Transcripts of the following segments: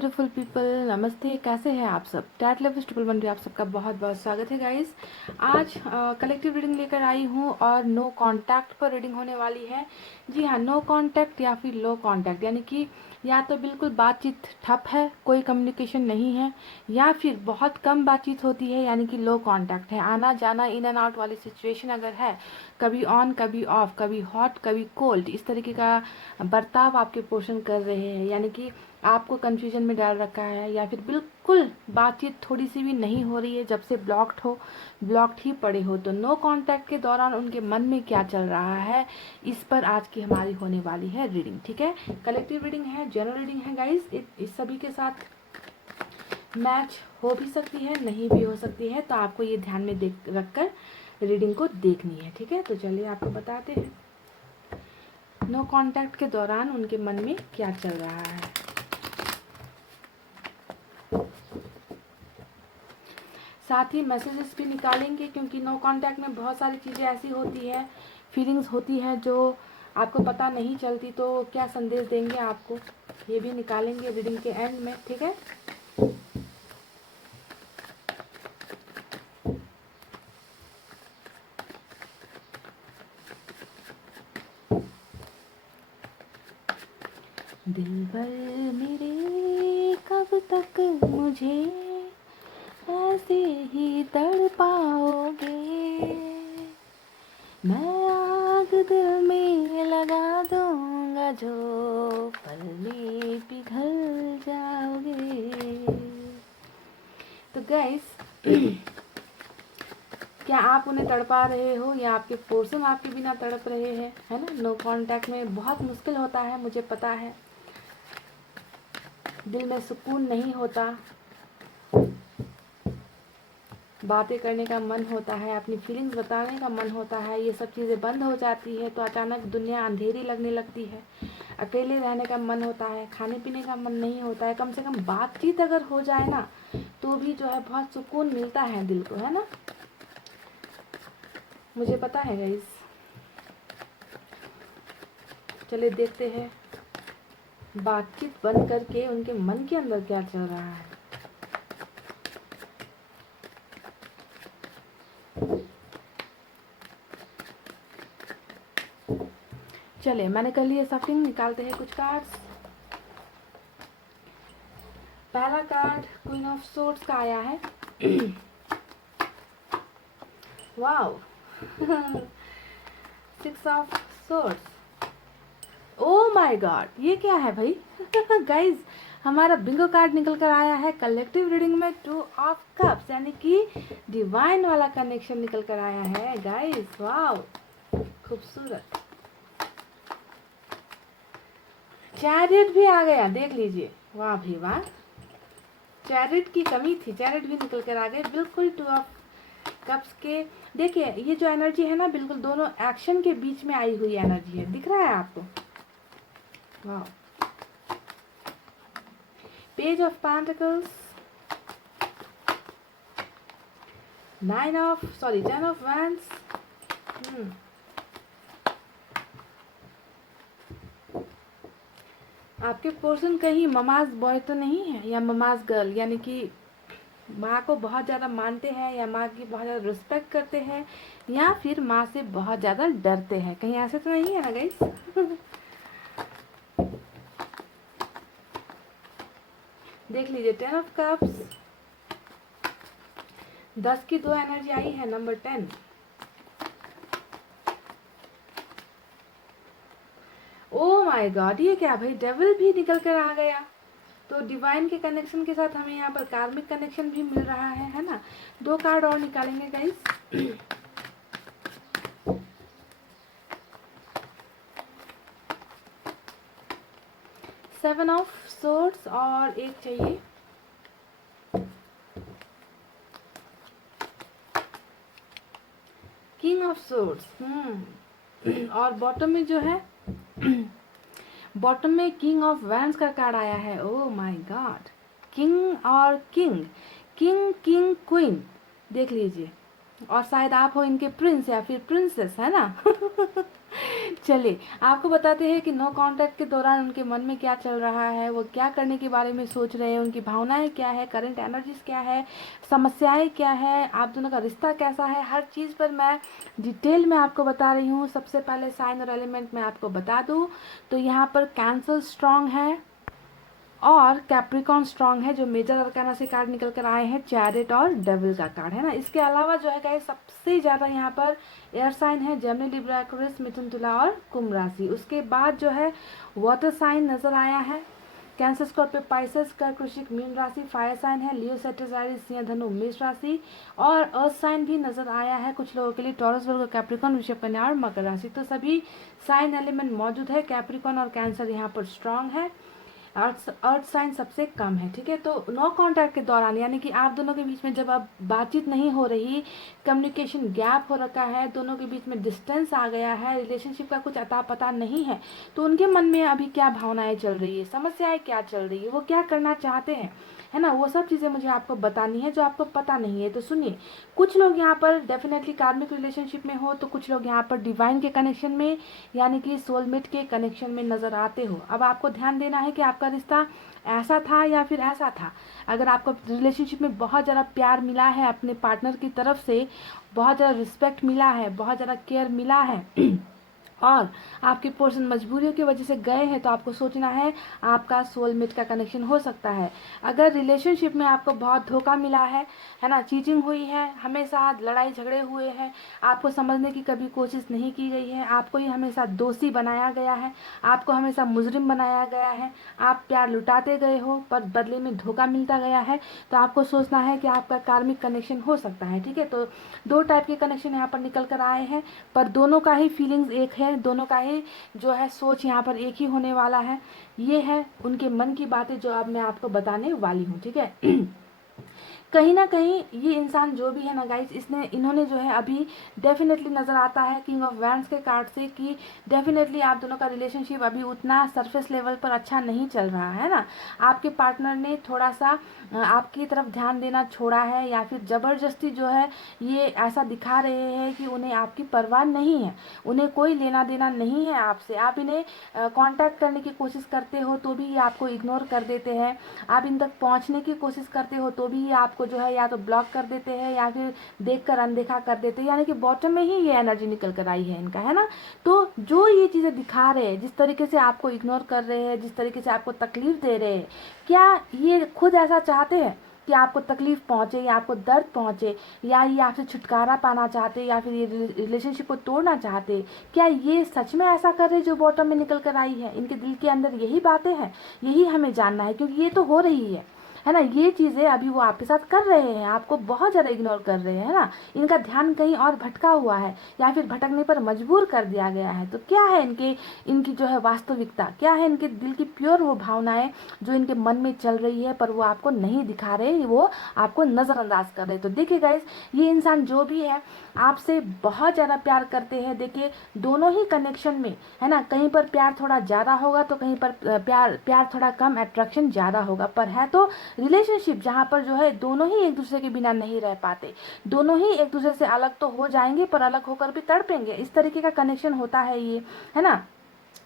Beautiful people, नमस्ते। कैसे हैं आप सब? टैट लव ट्रिपल वन आप सबका बहुत बहुत स्वागत है गाइस। आज कलेक्टिव रीडिंग लेकर आई हूँ और नो कांटेक्ट पर रीडिंग होने वाली है। जी हाँ, नो कांटेक्ट या फिर लो कांटेक्ट, यानी कि या तो बिल्कुल बातचीत ठप है, कोई कम्युनिकेशन नहीं है, या फिर बहुत कम बातचीत होती है, यानी कि लो कांटेक्ट है। आना जाना, इन एंड आउट वाली सिचुएशन अगर है, कभी ऑन कभी ऑफ, कभी हॉट कभी कोल्ड, इस तरीके का बर्ताव आपके पोषण कर रहे हैं, यानी कि आपको कंफ्यूजन में डाल रखा है, या फिर बिल्कुल बातचीत थोड़ी सी भी नहीं हो रही है, जब से ब्लॉक्ड ही पड़े हो। तो नो कांटेक्ट के दौरान उनके मन में क्या चल रहा है, इस पर आज की हमारी होने वाली है रीडिंग। ठीक है, कलेक्टिव रीडिंग है, जनरल रीडिंग है गाइस। इस सभी के साथ मैच हो भी सकती है, नहीं भी हो सकती है, तो आपको ये ध्यान में रखकर रीडिंग को देखनी है। ठीक है, तो चलिए आपको बताते हैं नो कांटेक्ट के दौरान उनके मन में क्या चल रहा है। साथ ही मैसेजेस भी निकालेंगे, क्योंकि नो कांटेक्ट में बहुत सारी चीज़ें ऐसी होती है, फीलिंग्स होती है जो आपको पता नहीं चलती, तो क्या संदेश देंगे आपको, ये भी निकालेंगे रीडिंग के एंड में। ठीक है, दिलबर मेरे कब तक मुझे ऐसे ही तड़पाओगे, मैं आग दिल में लगा दूंगा, जो पल में पिघल जाओगे। तो गाइस, क्या आप उन्हें तड़पा रहे हो, या आपके पोर्शन आपके बिना तड़प रहे हैं? है ना, नो कांटेक्ट में बहुत मुश्किल होता है, मुझे पता है। दिल में सुकून नहीं होता, बातें करने का मन होता है, अपनी फीलिंग्स बताने का मन होता है, ये सब चीज़ें बंद हो जाती है तो अचानक दुनिया अंधेरी लगने लगती है। अकेले रहने का मन होता है, खाने पीने का मन नहीं होता है, कम से कम बातचीत अगर हो जाए ना, तो भी जो है बहुत सुकून मिलता है दिल को, है ना, मुझे पता है गाइस। चलिए देखते हैं बातचीत बंद करके उनके मन के अंदर क्या चल रहा है। चलिए, मैंने कर लिया शफलिंग, निकालते हैं कुछ कार्ड्स। पहला कार्ड क्वीन ऑफ सोर्ड्स का आया है। Wow, 6 of swords. Oh my God, ये क्या है भाई? गाइज, हमारा बिंगो कार्ड निकल कर आया है कलेक्टिव रीडिंग में 2 ऑफ कप्स, यानी कि डिवाइन वाला कनेक्शन निकल कर आया है गाइज। वाओ, खूबसूरत। चैरियट भी आ गया, देख लीजिए, वाह भी वाह, चैरियट की कमी थी, चैरियट भी निकल कर आ गए, बिल्कुल 2 ऑफ कप्स के। देखिए, ये जो एनर्जी है ना, बिल्कुल दोनों एक्शन के बीच में आई हुई एनर्जी है, दिख रहा है आपको? वाह। Page of pentacles, 10 of wands. आपके पर्सन कहीं ममाज बॉय तो नहीं है, या ममाज गर्ल, यानी कि माँ को बहुत ज़्यादा मानते हैं, या माँ की बहुत ज़्यादा रिस्पेक्ट करते हैं, या फिर माँ से बहुत ज़्यादा डरते हैं, कहीं ऐसे तो नहीं है ना गाइस? देख लीजिए, 10 ऑफ कप्स, 10 की 2 एनर्जी आई है, नंबर 10। ओ माय गॉड, ये क्या भाई, डेविल भी निकल कर आ गया। तो डिवाइन के कनेक्शन के साथ हमें यहाँ पर कार्मिक कनेक्शन भी मिल रहा है ना। 2 कार्ड और निकालेंगे गाइस। 7 ऑफ सोर्ड्स, और एक चाहिए किंग ऑफ सोर्ड्स। और बॉटम में जो है बॉटम में किंग ऑफ वैंड्स का कार्ड आया है। ओ माय गॉड, किंग और किंग, किंग किंग क्वीन, देख लीजिए, और शायद आप हो इनके प्रिंस या फिर प्रिंसेस, है ना? चलिए आपको बताते हैं कि नो कांटेक्ट के दौरान उनके मन में क्या चल रहा है, वो क्या करने के बारे में सोच रहे हैं, उनकी भावनाएं क्या है, करंट एनर्जीज क्या है, समस्याएं क्या है, आप दोनों का रिश्ता कैसा है, हर चीज़ पर मैं डिटेल में आपको बता रही हूँ। सबसे पहले साइन और एलिमेंट मैं आपको बता दूँ तो यहाँ पर कैंसर स्ट्रांग है और कैप्रिकॉन स्ट्रांग है, जो मेजर अरकाना से कार्ड निकल कर आए हैं, चैरिट और डेविल का कार्ड है ना। इसके अलावा जो है गाइस सबसे ज़्यादा यहाँ पर एयर साइन है, जेमिनी, लिब्रा, एक्वेरियस, मिथुन, तुला और कुंभ राशि। उसके बाद जो है वाटर साइन नजर आया है, कैंसर, स्कॉर्पियो, पाइसेस, कर्क, वृश्चिक, मीन राशि। फायर साइन है लियो, सेजिटेरियस, सिंह, धनु, मेष राशि। और अर्थ साइन भी नजर आया है कुछ लोगों के लिए, टॉरस, वर्गो, कैप्रिकॉन, वृषभ, कन्या और मकर राशि। तो सभी साइन एलिमेंट मौजूद है। कैप्रिकॉन और कैंसर यहाँ पर स्ट्रांग है, अर्थ साइन सबसे कम है, ठीक है। तो नो कांटेक्ट के दौरान यानी कि आप दोनों के बीच में जब अब बातचीत नहीं हो रही, कम्युनिकेशन गैप हो रखा है, दोनों के बीच में डिस्टेंस आ गया है, रिलेशनशिप का कुछ अता पता नहीं है, तो उनके मन में अभी क्या भावनाएं चल रही है, समस्याएं क्या चल रही है, वो क्या करना चाहते हैं, है ना, वो सब चीज़ें मुझे आपको बतानी है जो आपको पता नहीं है। तो सुनिए, कुछ लोग यहाँ पर डेफिनेटली कार्मिक रिलेशनशिप में हो, तो कुछ लोग यहाँ पर डिवाइन के कनेक्शन में यानी कि सोलमेट के कनेक्शन में नजर आते हो। अब आपको ध्यान देना है कि आपका रिश्ता ऐसा था या फिर ऐसा था। अगर आपको रिलेशनशिप में बहुत ज़्यादा प्यार मिला है अपने पार्टनर की तरफ से, बहुत ज़्यादा रिस्पेक्ट मिला है, बहुत ज़्यादा केयर मिला है और आपके पर्सन मजबूरियों की वजह से गए हैं, तो आपको सोचना है आपका सोलमेट का कनेक्शन हो सकता है। अगर रिलेशनशिप में आपको बहुत धोखा मिला है ना, चीटिंग हुई है, हमेशा लड़ाई झगड़े हुए हैं, आपको समझने की कभी कोशिश नहीं की गई है, आपको ही हमेशा दोषी बनाया गया है, आपको हमेशा मुजरिम बनाया गया है, आप प्यार लुटाते गए हो पर बदले में धोखा मिलता गया है, तो आपको सोचना है कि आपका कार्मिक कनेक्शन हो सकता है, ठीक है। तो दो टाइप के कनेक्शन यहाँ पर निकल कर आए हैं, पर दोनों का ही फीलिंग्स एक है, दोनों का ही जो है सोच यहाँ पर एक ही होने वाला है। ये है उनके मन की बातें जो अब मैं आपको बताने वाली हूँ, ठीक है। कहीं ना कहीं ये इंसान जो भी है ना गाइस, इन्होंने जो है अभी डेफिनेटली नज़र आता है किंग ऑफ वैंड्स के कार्ड से कि डेफिनेटली आप दोनों का रिलेशनशिप अभी उतना सरफेस लेवल पर अच्छा नहीं चल रहा है ना। आपके पार्टनर ने थोड़ा सा आपकी तरफ ध्यान देना छोड़ा है, या फिर ज़बरदस्ती जो है ये ऐसा दिखा रहे हैं कि उन्हें आपकी परवाह नहीं है, उन्हें कोई लेना देना नहीं है आपसे। आप इन्हें कांटेक्ट करने की कोशिश करते हो तो भी ये आपको इग्नोर कर देते हैं, आप इन तक पहुंचने की कोशिश करते हो तो भी ये आपको जो है या तो ब्लॉक कर देते हैं या फिर देखकर अनदेखा कर देते हैं, यानी कि बॉटम में ही ये एनर्जी निकल कर आई है इनका, है ना। तो जो ये चीज़ें दिखा रहे हैं, जिस तरीके से आपको इग्नोर कर रहे हैं, जिस तरीके से आपको तकलीफ दे रहे हैं, क्या ये खुद ऐसा चाहते हैं कि आपको तकलीफ पहुंचे या आपको दर्द पहुंचे, या ये आपसे छुटकारा पाना चाहते, या फिर ये रिलेशनशिप को तोड़ना चाहते? क्या ये सच में ऐसा कर रहे जो बॉटम में निकल कर आई है? इनके दिल के अंदर यही बातें हैं, यही हमें जानना है, क्योंकि ये तो हो रही है ना। ये चीज़ें अभी वो आपके साथ कर रहे हैं, आपको बहुत ज़्यादा इग्नोर कर रहे हैं ना। इनका ध्यान कहीं और भटका हुआ है या फिर भटकने पर मजबूर कर दिया गया है। तो क्या है इनकी जो है वास्तविकता, क्या है इनके दिल की प्योर वो भावनाएं जो इनके मन में चल रही है, पर वो आपको नहीं दिखा रहे, वो आपको नज़रअंदाज कर रहे। तो देखिए गाइस, ये इंसान जो भी है आपसे बहुत ज़्यादा प्यार करते हैं। देखिए दोनों ही कनेक्शन में है ना, कहीं पर प्यार थोड़ा ज़्यादा होगा तो कहीं पर प्यार थोड़ा कम, अट्रैक्शन ज़्यादा होगा, पर है तो रिलेशनशिप जहाँ पर जो है दोनों ही एक दूसरे के बिना नहीं रह पाते, दोनों ही एक दूसरे से अलग तो हो जाएंगे पर अलग होकर भी तड़पेंगे, इस तरीके का कनेक्शन होता है ये, है ना।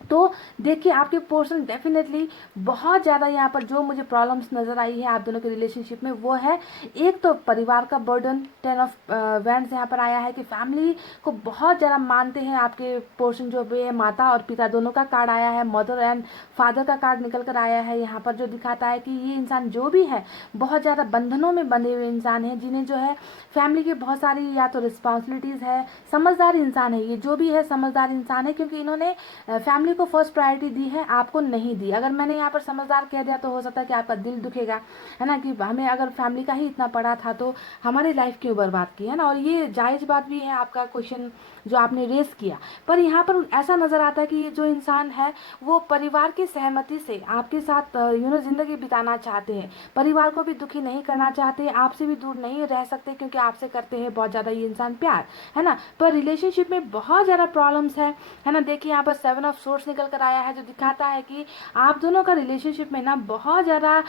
तो देखिए आपके पोर्शन डेफिनेटली बहुत ज़्यादा यहाँ पर जो मुझे प्रॉब्लम्स नज़र आई है आप दोनों के रिलेशनशिप में, वो है एक तो परिवार का बर्डन। 10 ऑफ वैंड्स यहाँ पर आया है कि फैमिली को बहुत ज़्यादा मानते हैं आपके पोर्शन जो भी है, माता और पिता दोनों का कार्ड आया है, मदर एंड फादर का कार्ड निकल कर आया है यहाँ पर, जो दिखाता है कि ये इंसान जो भी है बहुत ज़्यादा बंधनों में बंधे हुए इंसान है, जिन्हें जो है फैमिली की बहुत सारी या तो रिस्पॉन्सिबिलिटीज़ है। समझदार इंसान है ये, जो भी है समझदार इंसान है, क्योंकि इन्होंने फैमिली को फर्स्ट प्रायोरिटी दी है, आपको नहीं दी। अगर मैंने यहाँ पर समझदार कह दिया तो हो सकता है कि आपका दिल दुखेगा, है ना, कि हमें अगर फैमिली का ही इतना पड़ा था तो हमारी लाइफ क्यों बर्बाद की, है ना। और ये जायज़ बात भी है आपका क्वेश्चन जो आपने रेस किया, पर यहाँ पर ऐसा नज़र आता है कि ये जो इंसान है वो परिवार की सहमति से आपके साथ ज़िंदगी बिताना चाहते हैं, परिवार को भी दुखी नहीं करना चाहते, आपसे भी दूर नहीं रह सकते, क्योंकि आपसे करते हैं बहुत ज़्यादा ये इंसान प्यार, है ना। पर रिलेशनशिप में बहुत ज़्यादा प्रॉब्लम्स है ना। देखिए यहाँ पर 7 ऑफ सोर्स निकल कर आया है, जो दिखाता है कि आप दोनों का रिलेशनशिप में ना बहुत ज़्यादा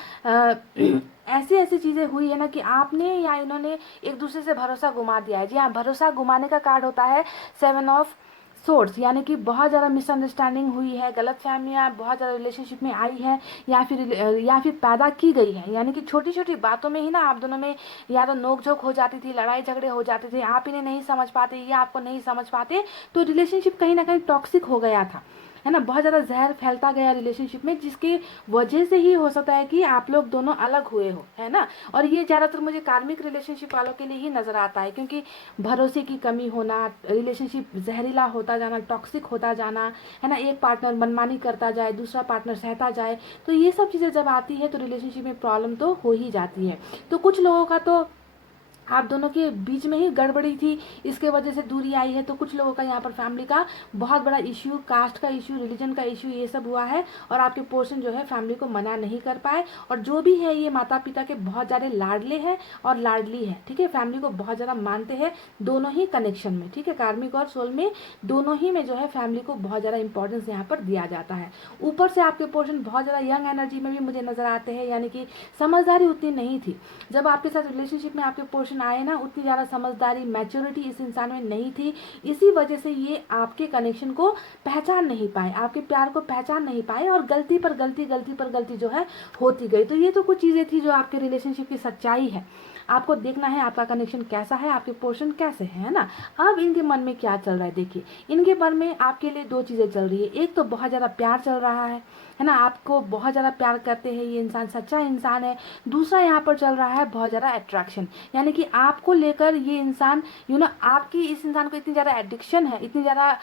ऐसी ऐसी चीज़ें हुई है ना कि आपने या इन्होंने एक दूसरे से भरोसा घुमा दिया है। जी हाँ, भरोसा घुमाने का कार्ड होता है 7 ऑफ सोर्स, यानी कि बहुत ज़्यादा मिसअंडरस्टैंडिंग हुई है, गलतफहमियाँ बहुत ज़्यादा रिलेशनशिप में आई है, या फिर पैदा की गई है। यानी कि छोटी छोटी बातों में ही ना आप दोनों में या तो नोक झोंक हो जाती थी, लड़ाई झगड़े हो जाते थे, आप इन्हें नहीं समझ पाते, ये आपको नहीं समझ पाते, तो रिलेशनशिप कहीं ना कहीं टॉक्सिक हो गया था, है ना। बहुत ज़्यादा जहर फैलता गया रिलेशनशिप में, जिसकी वजह से ही हो सकता है कि आप लोग दोनों अलग हुए हो, है ना। और ये ज़्यादातर मुझे कार्मिक रिलेशनशिप वालों के लिए ही नज़र आता है, क्योंकि भरोसे की कमी होना, रिलेशनशिप जहरीला होता जाना, टॉक्सिक होता जाना, है ना, एक पार्टनर मनमानी करता जाए, दूसरा पार्टनर सहता जाए, तो ये सब चीज़ें जब आती है तो रिलेशनशिप में प्रॉब्लम तो हो ही जाती है। तो कुछ लोगों का तो आप दोनों के बीच में ही गड़बड़ी थी, इसके वजह से दूरी आई है। तो कुछ लोगों का यहाँ पर फैमिली का बहुत बड़ा इश्यू, कास्ट का इश्यू, रिलीजन का इश्यू, ये सब हुआ है, और आपके पोर्शन जो है फैमिली को मना नहीं कर पाए। और जो भी है ये माता पिता के बहुत ज़्यादा लाडले हैं और लाडली है, ठीक है, फैमिली को बहुत ज़्यादा मानते हैं दोनों ही कनेक्शन में, ठीक है, कार्मिक और सोल में दोनों ही में जो है फैमिली को बहुत ज़्यादा इंपॉर्टेंस यहाँ पर दिया जाता है। ऊपर से आपके पोर्शन बहुत ज़्यादा यंग एनर्जी में भी मुझे नज़र आते हैं, यानी कि समझदारी उतनी नहीं थी। जब आपके साथ रिलेशनशिप में आपके पोर्शन आए ना, उतनी ज़्यादा समझदारी, मैच्योरिटी इस इंसान में नहीं थी। इसी वजह से ये आपके कनेक्शन को पहचान नहीं पाए, आपके प्यार को पहचान नहीं पाए, और गलती पर गलती, गलती पर गलती जो है होती गई। तो ये तो कुछ चीज़ें थी जो आपके रिलेशनशिप की सच्चाई है। आपको देखना है आपका कनेक्शन कैसा है, आपके पोर्शन कैसे है ना। अब इनके मन में क्या चल रहा है, देखिए इनके मन में आपके लिए दो चीज़ें चल रही है। एक तो बहुत ज़्यादा प्यार चल रहा है ना, आपको बहुत ज़्यादा प्यार करते हैं, ये इंसान सच्चा इंसान है। दूसरा यहाँ पर चल रहा है बहुत ज़्यादा अट्रैक्शन, यानी कि आपको लेकर ये इंसान आपकी इस इंसान को इतनी ज़्यादा एडिक्शन है, इतनी ज़्यादा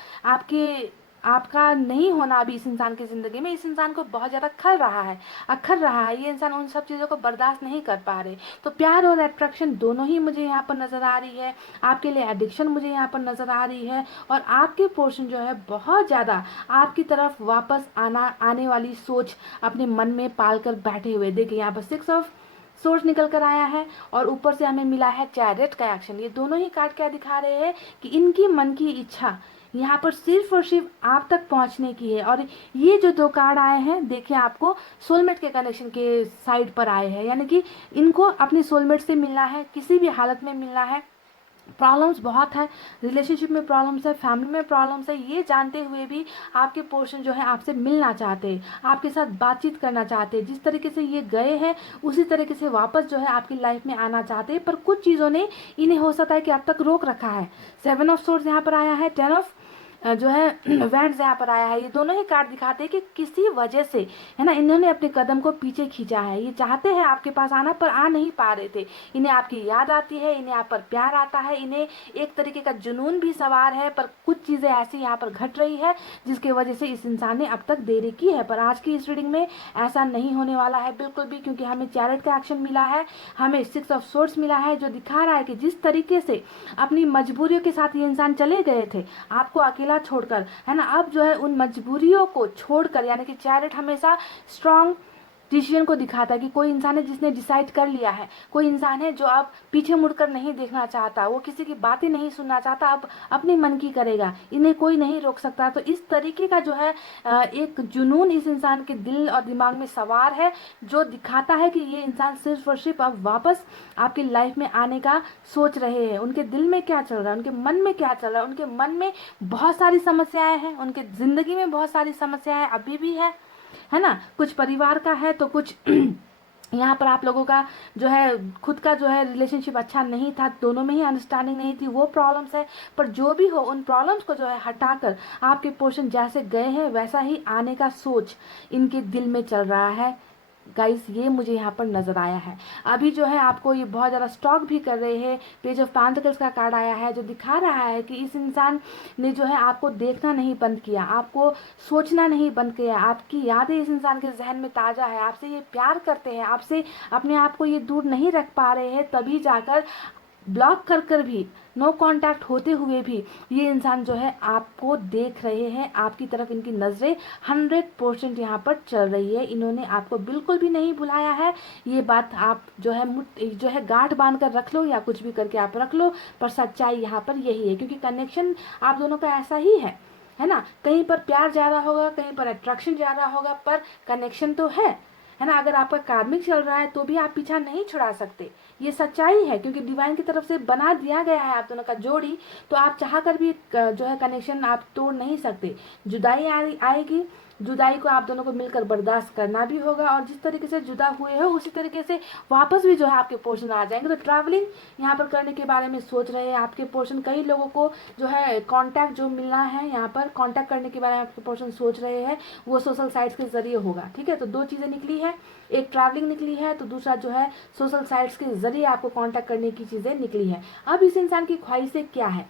आपका नहीं होना अभी इस इंसान की ज़िंदगी में, इस इंसान को बहुत ज़्यादा अखर रहा है, ये इंसान उन सब चीज़ों को बर्दाश्त नहीं कर पा रहे। तो प्यार और अट्रैक्शन दोनों ही मुझे यहाँ पर नज़र आ रही है, आपके लिए एडिक्शन मुझे यहाँ पर नज़र आ रही है, और आपके पोर्शन जो है बहुत ज़्यादा आपकी तरफ वापस आने वाली सोच अपने मन में पाल कर बैठे हुए। देखिए यहाँ पर 6 ऑफ सोर्स निकल कर आया है, और ऊपर से हमें मिला है चैरियट का एक्शन। ये दोनों ही कार्ड क्या दिखा रहे हैं कि इनकी मन की इच्छा यहाँ पर सिर्फ और सिर्फ आप तक पहुँचने की है। और ये जो दो कार्ड आए हैं, देखिए आपको सोलमेट के कनेक्शन के साइड पर आए हैं, यानी कि इनको अपने सोलमेट से मिलना है, किसी भी हालत में मिलना है। प्रॉब्लम्स बहुत है, रिलेशनशिप में प्रॉब्लम्स है, फैमिली में प्रॉब्लम्स है, ये जानते हुए भी आपके पोर्शन जो है आपसे मिलना चाहते हैं, आपके साथ बातचीत करना चाहते हैं। जिस तरीके से ये गए हैं उसी तरीके से वापस जो है आपकी लाइफ में आना चाहते हैं, पर कुछ चीज़ों ने इन्हें हो सकता है कि अब तक रोक रखा है। 7 ऑफ सोर्स यहाँ पर आया है, 10 ऑफ जो है वैंड्स यहाँ पर आया है। ये दोनों ही कार्ड दिखाते हैं कि किसी वजह से, है ना, इन्होंने अपने कदम को पीछे खींचा है। ये चाहते हैं आपके पास आना, पर आ नहीं पा रहे थे। इन्हें आपकी याद आती है, इन्हें आप पर प्यार आता है, इन्हें एक तरीके का जुनून भी सवार है, पर कुछ चीज़ें ऐसी यहाँ पर घट रही है जिसकी वजह से इस इंसान ने अब तक देरी की है। पर आज की इस रीडिंग में ऐसा नहीं होने वाला है बिल्कुल भी, क्योंकि हमें चैरियट का एक्शन मिला है, हमें 6 ऑफ सोर्स मिला है, जो दिखा रहा है कि जिस तरीके से अपनी मजबूरियों के साथ ये इंसान चले गए थे आपको अकेला छोड़कर, है ना, अब जो है उन मजबूरियों को छोड़कर, यानी कि चैरियट हमेशा स्ट्रांग डिसीजन को दिखाता है कि कोई इंसान है जिसने डिसाइड कर लिया है, कोई इंसान है जो अब पीछे मुड़कर नहीं देखना चाहता, वो किसी की बातें नहीं सुनना चाहता, अब अपनी मन की करेगा, इन्हें कोई नहीं रोक सकता। तो इस तरीके का जो है एक जुनून इस इंसान के दिल और दिमाग में सवार है, जो दिखाता है कि ये इंसान सिर्फ और सिर्फ अब वापस आपकी लाइफ में आने का सोच रहे हैं। उनके दिल में क्या चल रहा है, उनके मन में क्या चल रहा है, उनके मन में बहुत सारी समस्याएं हैं, उनके ज़िंदगी में बहुत सारी समस्याएं अभी भी है ना। कुछ परिवार का है, तो कुछ यहाँ पर आप लोगों का जो है खुद का जो है रिलेशनशिप अच्छा नहीं था, दोनों में ही अंडरस्टैंडिंग नहीं थी, वो प्रॉब्लम्स है। पर जो भी हो, उन प्रॉब्लम्स को जो है हटाकर आपके पोर्शन जैसे गए हैं वैसा ही आने का सोच इनके दिल में चल रहा है गाइस। ये मुझे यहाँ पर नज़र आया है। अभी जो है आपको ये बहुत ज़्यादा स्टॉक भी कर रहे हैं। पेज ऑफ पेंटिकल्स का कार्ड आया है, जो दिखा रहा है कि इस इंसान ने जो है आपको देखना नहीं बंद किया, आपको सोचना नहीं बंद किया, आपकी यादें इस इंसान के जहन में ताज़ा है, आपसे ये प्यार करते हैं, आपसे अपने आप को ये दूर नहीं रख पा रहे हैं, तभी जाकर ब्लॉक कर भी, नो कांटेक्ट होते हुए भी ये इंसान जो है आपको देख रहे हैं, आपकी तरफ इनकी नज़रें 100% यहाँ पर चल रही है। इन्होंने आपको बिल्कुल भी नहीं भुलाया है, ये बात आप जो है गांठ बांध कर रख लो या कुछ भी करके आप रख लो, पर सच्चाई यहाँ पर यही है, क्योंकि कनेक्शन आप दोनों का ऐसा ही है ना। कहीं पर प्यार ज़्यादा होगा, कहीं पर अट्रैक्शन ज़्यादा होगा, पर कनेक्शन तो है ना। अगर आपका कार्मिक चल रहा है तो भी आप पीछा नहीं छुड़ा सकते, ये सच्चाई है, क्योंकि डिवाइन की तरफ से बना दिया गया है आप दोनों का जोड़ी। तो आप चाह कर भी जो है कनेक्शन आप तोड़ नहीं सकते। जुदाई आएगी, जुदाई को आप दोनों को मिलकर बर्दाश्त करना भी होगा, और जिस तरीके से जुदा हुए हो उसी तरीके से वापस भी जो है आपके पोर्शन आ जाएंगे। तो ट्रैवलिंग यहाँ पर करने के बारे में सोच रहे हैं आपके पोर्शन। कई लोगों को जो है कांटेक्ट जो मिलना है, यहाँ पर कांटेक्ट करने के बारे में आपके पोर्शन सोच रहे हैं, वो सोशल साइट्स के जरिए होगा। ठीक है, तो दो चीज़ें निकली है, एक ट्रैवलिंग निकली है, तो दूसरा जो है सोशल साइट्स के जरिए आपको कांटेक्ट करने की चीज़ें निकली है। अब इस इंसान की ख्वाहिशें क्या है?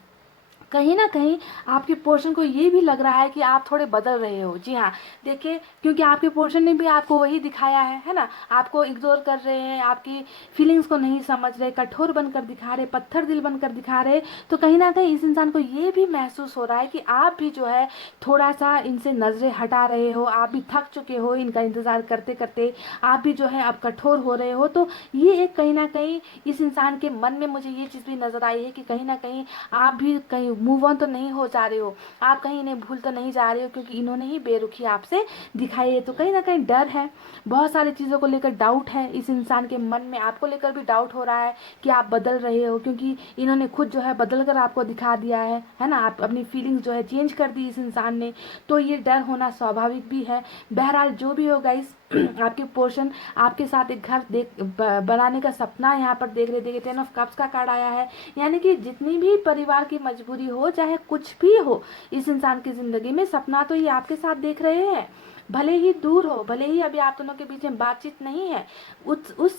कहीं ना कहीं आपके पोर्शन को ये भी लग रहा है कि आप थोड़े बदल रहे हो। जी हाँ, देखिए, क्योंकि आपके पोर्शन ने भी आपको वही दिखाया है ना, आपको इग्नोर कर रहे हैं, आपकी फीलिंग्स को नहीं समझ रहे, कठोर बनकर दिखा रहे, पत्थर दिल बनकर दिखा रहे। तो कहीं ना कहीं इस इंसान को ये भी महसूस हो रहा है कि आप भी जो है थोड़ा सा इनसे नज़रें हटा रहे हो, आप भी थक चुके हो इनका इंतज़ार करते करते, आप भी जो है अब कठोर हो रहे हो। तो ये एक कहीं ना कहीं इस इंसान के मन में मुझे ये चीज़ भी नज़र आई है कि कहीं ना कहीं आप भी कहीं मूव ऑन तो नहीं हो जा रहे हो, आप कहीं इन्हें भूल तो नहीं जा रहे हो, क्योंकि इन्होंने ही बेरुखी आपसे दिखाई है। तो कहीं ना कहीं डर है, बहुत सारी चीज़ों को लेकर डाउट है इस इंसान के मन में, आपको लेकर भी डाउट हो रहा है कि आप बदल रहे हो, क्योंकि इन्होंने खुद जो है बदल कर आपको दिखा दिया है ना, आप अपनी फीलिंग्स जो है चेंज कर दी इस इंसान ने। तो ये डर होना स्वाभाविक भी है। बहरहाल जो भी हो गाइस, आपके पोर्शन आपके साथ एक घर बनाने का सपना यहाँ पर देख रहे। देखिए 10 ऑफ कप्स का कार्ड आया है, यानी कि जितनी भी परिवार की मजबूरी हो, चाहे कुछ भी हो इस इंसान की जिंदगी में, सपना तो ये आपके साथ देख रहे हैं। भले ही दूर हो, भले ही अभी आप दोनों के बीच में बातचीत नहीं है, उस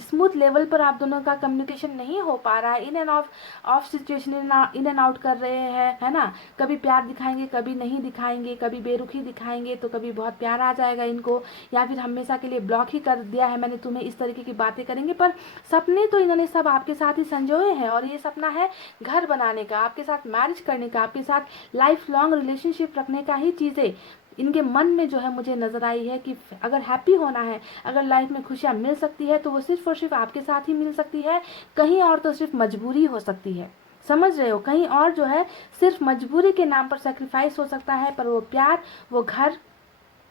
स्मूथ लेवल पर आप दोनों का कम्युनिकेशन नहीं हो पा रहा है, in end of situation in and out कर रहे हैं, है ना। कभी प्यार दिखाएंगे, कभी नहीं दिखाएंगे, कभी बेरुखी दिखाएंगे, तो कभी बहुत प्यार आ जाएगा इनको, या फिर हमेशा के लिए ब्लॉक ही कर दिया है मैंने तुम्हें, इस तरीके की बातें करेंगे। पर सपने तो इन्होंने सब आपके साथ ही संजोए हैं, और ये सपना है घर बनाने का, आपके साथ मैरिज करने का, आपके साथ लाइफ लॉन्ग रिलेशनशिप रखने का ही चीज़ें इनके मन में जो है मुझे नज़र आई है। कि अगर हैप्पी होना है, अगर लाइफ में खुशियाँ मिल सकती है, तो वो सिर्फ और सिर्फ आपके साथ ही मिल सकती है, कहीं और तो सिर्फ मजबूरी हो सकती है। समझ रहे हो, कहीं और जो है सिर्फ मजबूरी के नाम पर सेक्रीफाइस हो सकता है, पर वो प्यार, वो घर,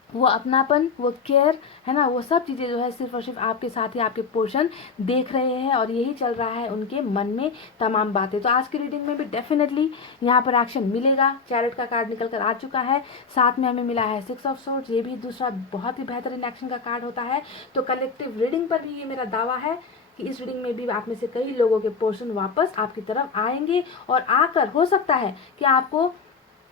वो अपनापन, वो केयर, है ना, वो सब चीज़ें जो है सिर्फ और सिर्फ आपके साथ ही आपके पोर्शन देख रहे हैं, और यही चल रहा है उनके मन में तमाम बातें। तो आज की रीडिंग में भी डेफिनेटली यहाँ पर एक्शन मिलेगा। चैरिट का कार्ड निकल कर आ चुका है, साथ में हमें मिला है 6 ऑफ सोर्ड्स, ये भी दूसरा बहुत ही बेहतरीन एक्शन का कार्ड होता है। तो कलेक्टिव रीडिंग पर भी ये मेरा दावा है कि इस रीडिंग में भी आप में से कई लोगों के पोर्शन वापस आपकी तरफ आएंगे, और आकर हो सकता है कि आपको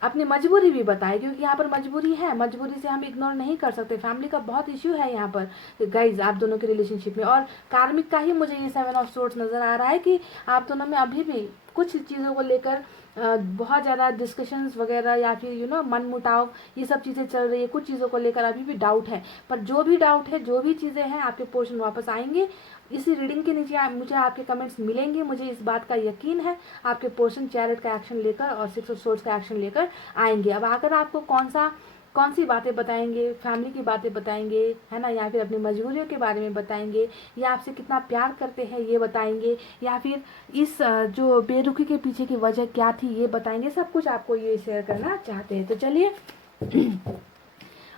अपनी मजबूरी भी बताए, क्योंकि यहाँ पर मजबूरी है, मजबूरी से हम इग्नोर नहीं कर सकते। फैमिली का बहुत इश्यू है यहाँ पर गाइज आप दोनों के रिलेशनशिप में, और कार्मिक का ही मुझे ये 7 ऑफ सोर्ड्स नज़र आ रहा है कि आप दोनों में अभी भी कुछ चीज़ों को लेकर बहुत ज़्यादा डिस्कशंस वगैरह, या फिर मन मुटाव, ये सब चीज़ें चल रही है। कुछ चीज़ों को लेकर अभी भी डाउट है, पर जो भी डाउट है, जो भी चीज़ें हैं, आपके पोर्शन वापस आएंगे। इसी रीडिंग के नीचे मुझे आपके कमेंट्स मिलेंगे, मुझे इस बात का यकीन है। आपके पोर्शन चैरिट का एक्शन लेकर और 6 ऑफ सोर्ड्स का एक्शन लेकर आएंगे। अब आकर आपको कौन सी बातें बताएंगे, फैमिली की बातें बताएंगे, है ना, या फिर अपनी मजबूरियों के बारे में बताएंगे, या आपसे कितना प्यार करते हैं ये बताएंगे, या फिर इस जो बेरुखी के पीछे की वजह क्या थी ये बताएंगे। सब कुछ आपको ये शेयर करना चाहते हैं। तो चलिए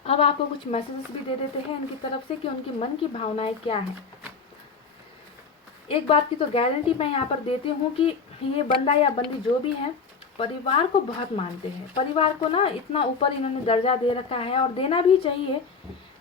अब आपको कुछ मैसेजेस भी दे देते हैं इनकी तरफ से कि उनकी मन की भावनाएं क्या है। एक बात की तो गारंटी मैं यहाँ पर देती हूँ कि ये बंदा या बंदी जो भी है, परिवार को बहुत मानते हैं। परिवार को ना इतना ऊपर इन्होंने दर्जा दे रखा है, और देना भी चाहिए,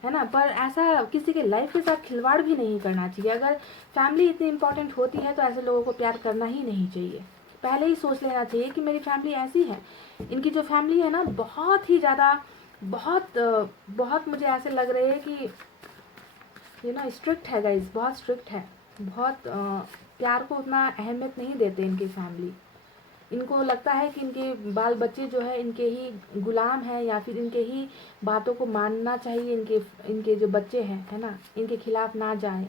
है ना। पर ऐसा किसी के लाइफ के साथ खिलवाड़ भी नहीं करना चाहिए। अगर फैमिली इतनी इंपॉर्टेंट होती है तो ऐसे लोगों को प्यार करना ही नहीं चाहिए। पहले ही सोच लेना चाहिए कि मेरी फैमिली ऐसी है। इनकी जो फैमिली है ना, बहुत ही ज़्यादा, बहुत मुझे ऐसे लग रहे हैं कि स्ट्रिक्ट है गाइज, बहुत स्ट्रिक्ट है, बहुत प्यार को उतना अहमियत नहीं देते इनकी फैमिली। इनको लगता है कि इनके बाल बच्चे जो है इनके ही गुलाम हैं, या फिर इनके ही बातों को मानना चाहिए। इनके जो बच्चे हैं, है ना, इनके खिलाफ ना जाएं,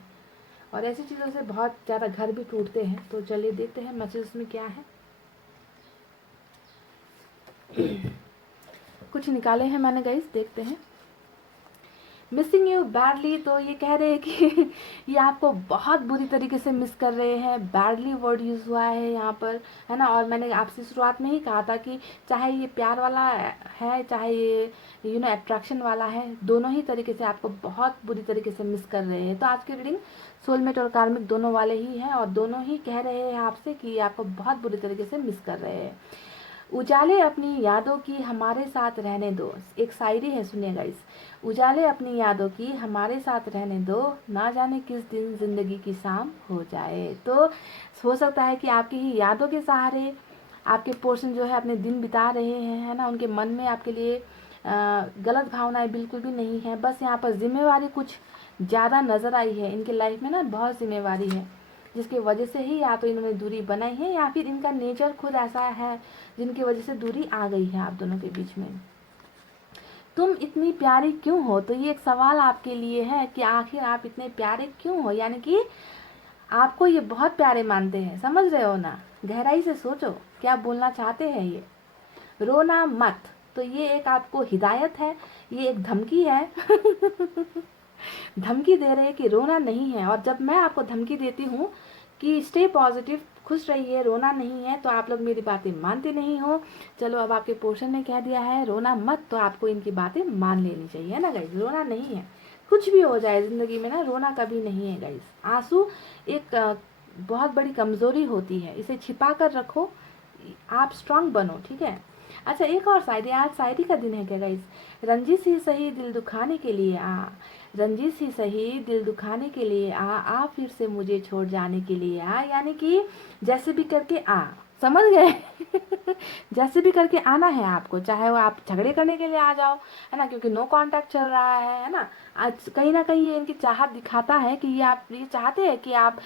और ऐसी चीज़ों से बहुत ज़्यादा घर भी टूटते हैं। तो चलिए देखते हैं मैसेज में क्या है। कुछ निकाले हैं मैंने गाइस, देखते हैं। मिसिंग यू बैडली, तो ये कह रहे हैं कि ये आपको बहुत बुरी तरीके से मिस कर रहे हैं। बैडली वर्ड यूज़ हुआ है यहाँ पर, है ना। और मैंने आपसे शुरुआत में ही कहा था कि चाहे ये प्यार वाला है, चाहे ये अट्रैक्शन वाला है, दोनों ही तरीके से आपको बहुत बुरी तरीके से मिस कर रहे हैं। तो आज की रीडिंग सोलमेट और कार्मिक दोनों वाले ही हैं, और दोनों ही कह रहे हैं आपसे कि ये आपको बहुत बुरी तरीके से मिस कर रहे हैं। उजाले अपनी यादों की हमारे साथ रहने दो, एक शायरी है, सुनिए गाइस। उजाले अपनी यादों की हमारे साथ रहने दो, ना जाने किस दिन जिंदगी की शाम हो जाए। तो हो सकता है कि आपकी ही यादों के सहारे आपके पोर्शन जो है अपने दिन बिता रहे हैं, है ना। उनके मन में आपके लिए गलत भावनाएं बिल्कुल भी नहीं है। बस यहाँ पर जिम्मेवारी कुछ ज़्यादा नज़र आई है इनके लाइफ में ना, बहुत जिम्मेवारी है, जिसकी वजह से ही या तो इन्होंने दूरी बनाई है, या फिर इनका नेचर खुद ऐसा है जिनकी वजह से दूरी आ गई है आप दोनों के बीच में। तुम इतनी प्यारी क्यों हो, तो ये एक सवाल आपके लिए है कि आखिर आप इतने प्यारे क्यों हो, यानी कि आपको ये बहुत प्यारे मानते हैं, समझ रहे हो ना। गहराई से सोचो क्या बोलना चाहते हैं ये। रोना मत, तो ये एक आपको हिदायत है, ये एक धमकी है। धमकी दे रहे हैं कि रोना नहीं है। और जब मैं आपको धमकी देती हूँ कि स्टे पॉजिटिव, खुश रहिए, रोना नहीं है, तो आप लोग मेरी बातें मानते नहीं हो। चलो अब आपके पोर्शन ने कह दिया है रोना मत, तो आपको इनकी बातें मान लेनी चाहिए ना गाइज। रोना नहीं है, कुछ भी हो जाए ज़िंदगी में ना, रोना कभी नहीं है गाइज। आंसू एक बहुत बड़ी कमज़ोरी होती है, इसे छिपा कर रखो, आप स्ट्रांग बनो, ठीक है। अच्छा, एक और शायरी, आज शायरी का दिन है क्या गाइस। रंजिश ही सही दिल दुखाने के लिए आ, रंजिश ही सही दिल दुखाने के लिए आ फिर से मुझे छोड़ जाने के लिए आ, यानी कि जैसे भी करके आ, समझ गए। जैसे भी करके आना है आपको, चाहे वो आप झगड़े करने के लिए आ जाओ, है ना, क्योंकि नो कांटेक्ट चल रहा है ना। आज कहीं ना कहीं ये इनकी चाहत दिखाता है कि ये चाहते हैं कि आप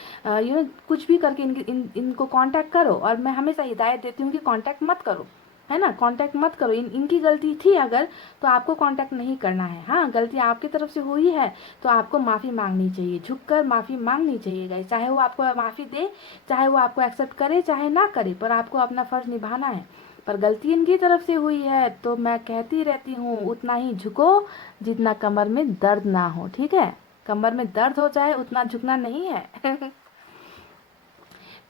कुछ भी करके इनको कांटेक्ट करो। और मैं हमेशा हिदायत देती हूँ कि कांटेक्ट मत करो, है ना, कांटेक्ट मत करो। इनकी गलती थी अगर, तो आपको कांटेक्ट नहीं करना है। हाँ, गलती आपकी तरफ से हुई है तो आपको माफ़ी मांगनी चाहिए, झुककर माफ़ी मांगनी चाहिए गाइस। चाहे वो आपको माफ़ी दे, चाहे वो आपको एक्सेप्ट करे, चाहे ना करे, पर आपको अपना फ़र्ज़ निभाना है। पर गलती इनकी तरफ से हुई है तो मैं कहती रहती हूँ उतना ही झुको जितना कमर में दर्द ना हो, ठीक है। कमर में दर्द हो जाए उतना झुकना नहीं है।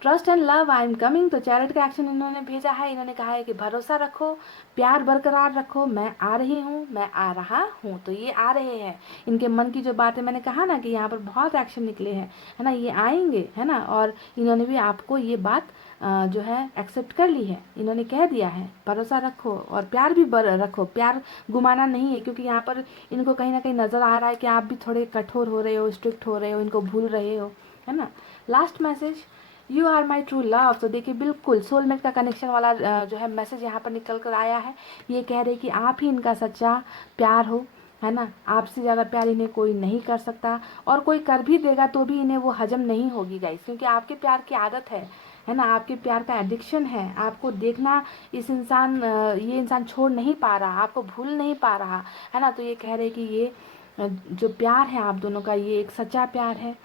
Trust and love I am coming, तो चैरिट का एक्शन इन्होंने भेजा है। इन्होंने कहा है कि भरोसा रखो, प्यार बरकरार रखो, मैं आ रही हूँ, मैं आ रहा हूँ। तो ये आ रहे हैं, इनके मन की जो बातें मैंने कहा ना कि यहाँ पर बहुत एक्शन निकले हैं, है ना, ये आएंगे, है ना। और इन्होंने भी आपको ये बात जो है एक्सेप्ट कर ली है, इन्होंने कह दिया है भरोसा रखो और प्यार भी रखो, प्यार घुमाना नहीं है। क्योंकि यहाँ पर इनको कहीं ना कहीं नज़र आ रहा है कि आप भी थोड़े कठोर हो रहे हो, स्ट्रिक्ट हो रहे हो, इनको भूल रहे हो, है ना। Last message, you are my true love, तो देखिए बिल्कुल सोलमेट का कनेक्शन वाला जो है मैसेज यहाँ पर निकल कर आया है। ये कह रहे कि आप ही इनका सच्चा प्यार हो, है ना। आपसे ज़्यादा प्यार इन्हें कोई नहीं कर सकता, और कोई कर भी देगा तो भी इन्हें वो हजम नहीं होगी गाइस, क्योंकि आपके प्यार की आदत है ना, आपके प्यार का एडिक्शन है। आपको देखना इस इंसान ये इंसान छोड़ नहीं पा रहा, आपको भूल नहीं पा रहा, है ना। तो ये कह रहे कि ये जो प्यार है आप दोनों का, ये एक सच्चा प्यार है।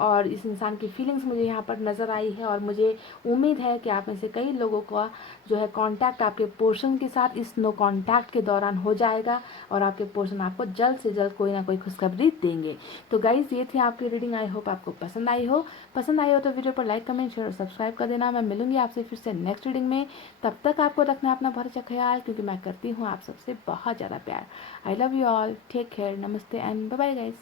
और इस इंसान की फीलिंग्स मुझे यहाँ पर नज़र आई है, और मुझे उम्मीद है कि आप में से कई लोगों का जो है कांटेक्ट आपके पोर्शन के साथ इस नो कांटेक्ट के दौरान हो जाएगा, और आपके पोर्शन आपको जल्द से जल्द कोई ना कोई खुशखबरी देंगे। तो गाइज, ये थी आपकी रीडिंग, आई होप आपको पसंद आई हो। तो वीडियो पर लाइक, कमेंट, शेयर और सब्सक्राइब कर देना। मैं मिलूंगी आपसे फिर से नेक्स्ट रीडिंग में। तब तक आपको रखना अपना भरपूर ख्याल, क्योंकि मैं करती हूँ आप सबसे बहुत ज़्यादा प्यार। I love you all, take care, नमस्ते एंड बाय बाय गाइज।